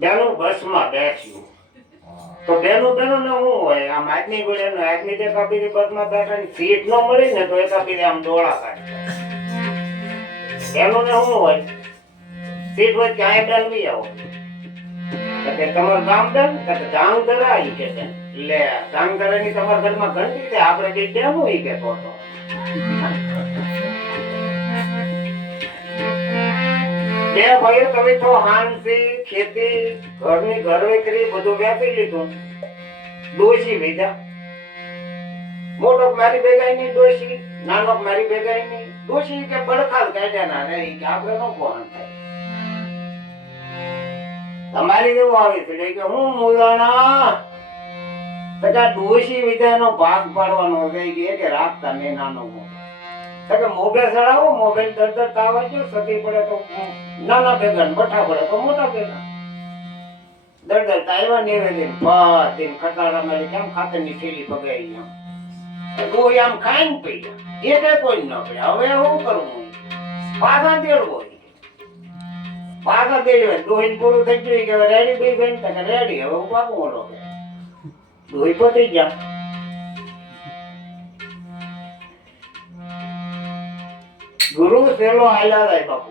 બેનું બસમાં બેઠ્યું તો બેનું ને શું હોય આમ આજની ગોળે આજની જે કાપીની બસમાં બેઠાની સીટ ન મળી ને તો એ કાપી આમ ડોળા કાઢે બેનું ને શું હોય સીટ હોય ક્યાંય બેન લઈ આવો કે તમારું ગામ બેન કે ધાંગ ધરા ઈ કે લે ધાંગ ધરાની તમારા ઘરમાં ઘંટી છે આપણે બે કેવું ઈ કે તો બે ભાઈઓ તમે તો હાંસી ખેતી ઘરની ઘરવેકરી બધું વેચી લીધું ડોશી વેચા મોટો મારી ભેગાઈ ની ડોશી નાનો મારી ભેગાઈ ની ડોશી કે બળખાલ કાઢ્યા ના રે કે આપણે નો કોણ થાય તમારી જેવું આવે છે કે હું મુલાણા તકા ડોશી વિધાનો ભાગ પાડવાનો છે કે રાખતા ને નાનો કે મોબાઈલ ચડાવો મોબાઈલ દર તાવા જો સતી પડે તો નાના ભેગા બઠા પડે તો મોટા ભેગા દર તાવા નેવેલી પાતીન ખટારા મારી કેમ ખાતરની થેલી પગાઈ આમ કોઈ આમ ખાઈને પી એટલે કોઈ ન પડે હવે શું કરવું પાછા દેડવો પાછા દેડવે દોહીન પૂરું થઈ ગયું કે રેડી બી બેન તકે રેડી હવે હું પાકું ઓલો દોહી પતી ગયા ગુરુ સેલો આયલા જાય બાપુ